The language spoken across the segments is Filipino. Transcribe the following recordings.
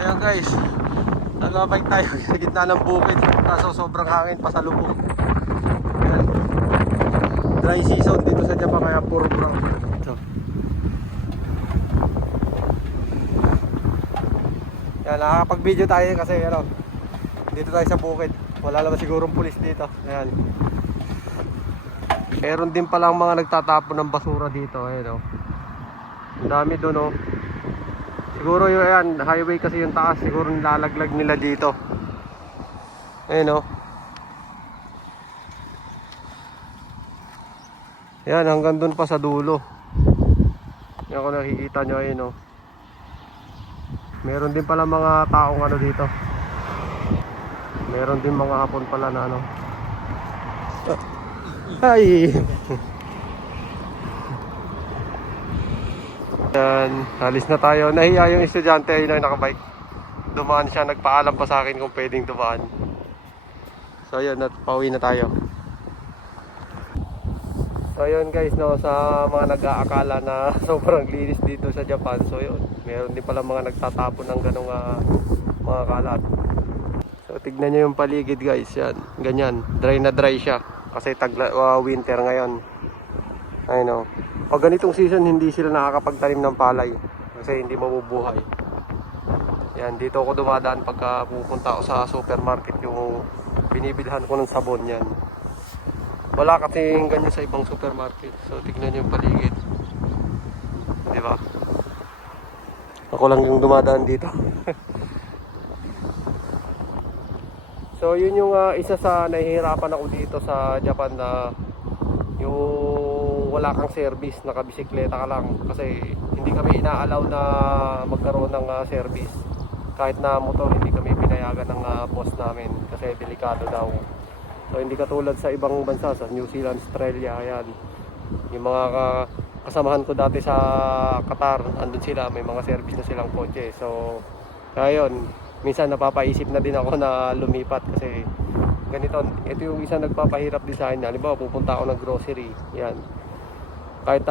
Ayan guys, nag-bike tayo sa gitna ng bukid. Kaso sobrang hangin pa sa lubog. Ayan. Dry season dito sa Japan kaya puro brown. Ito. Ayan, nakakapag-video tayo kasi ano, dito tayo sa bukid. Wala naman sigurong pulis dito. Ayan. Meron din palang mga nagtatapon ng basura dito. Ayan o. Ang dami doon o. Siguro yung ayan, highway kasi yung taas. Siguro nilalaglag nila dito. Ayan o. Ayan, hanggang doon pa sa dulo. Yan kung nakikita nyo, ayan o. Meron din pala mga taong ano dito. Meron din mga hapon pala na ano. Ay! Yan, alis na tayo. Nahiya yung estudyante ay na nakabike. Dumaan siya, nagpaalam pa sa akin kung pwedeng dumaan. So yun, pauwi na tayo. So yun guys, no, sa mga nag-aakala na sobrang linis dito sa Japan. So yun, meron din pala mga nagtatapon ng ganong mga kalat. So tignan nyo yung paligid guys, yan, ganyan, dry na dry siya. Kasi winter ngayon. Ayun o. Pag ganitong season hindi sila nakakapagtanim ng palay kasi hindi mabubuhay. Yan, dito ako dumadaan pagka pupunta ako sa supermarket, yung binibilhan ko ng sabon yan. Wala kasi ganyan sa ibang supermarket. So tignan niyo yung paligid. Di ba? Ako lang yung dumadaan dito. So yun yung isa sa nahihirapan ako dito sa Japan na yung wala kang service, nakabisikleta ka lang kasi hindi kami inaalaw na magkaroon ng service. Kahit na motor hindi kami pinayagan ng boss namin kasi delikado daw. So hindi katulad sa ibang bansa, sa New Zealand, Australia, ayan. Yung mga kasamahan ko dati sa Qatar, andun sila, may mga service na silang kotse. So kaya yun, minsan napapaisip na din ako na lumipat kasi ganito, ito yung isa nagpapahirap din sa akin. Halimbawa pupunta ako ng grocery, yan. Kahit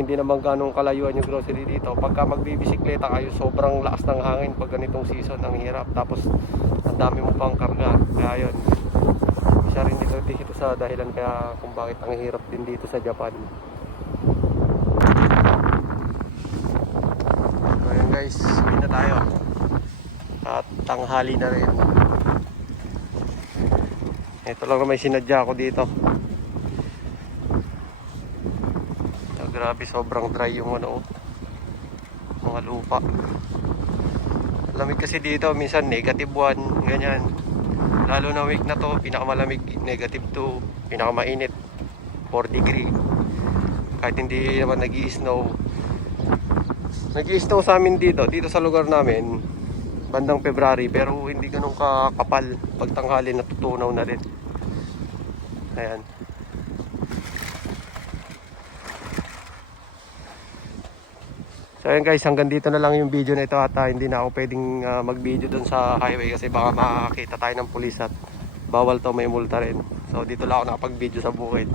hindi naman ganong kalayuan yung grocery dito, pagka magbibisikleta kayo, sobrang lakas ng hangin pag ganitong season, ang hirap. Tapos ang dami mo pang karga, kaya yun, isa rin dito sa dahilan kaya kung bakit ang hirap din dito sa Japan. So yun guys, uwi na tayo at tanghali na rin. Ito lang may sinadya ako dito. Grabe, sobrang dry yung ano, mga lupa. Lamig kasi dito, minsan -1, ganyan. Lalo na week na to, pinakamalamig -2, pinakamainit 4 degree. Kahit hindi naman nag-i-snow. Nag-i-snow sa amin dito sa lugar namin bandang February, pero hindi ganun kakapal. Pag tanghali natutunaw na rin. Ayan. So ayan guys, hanggang dito na lang yung video na ito at hindi na ako pwedeng mag-video dun sa highway kasi baka makakita tayo ng pulis at bawal to, may multa rin. So dito lang ako nakapag-video sa bukid.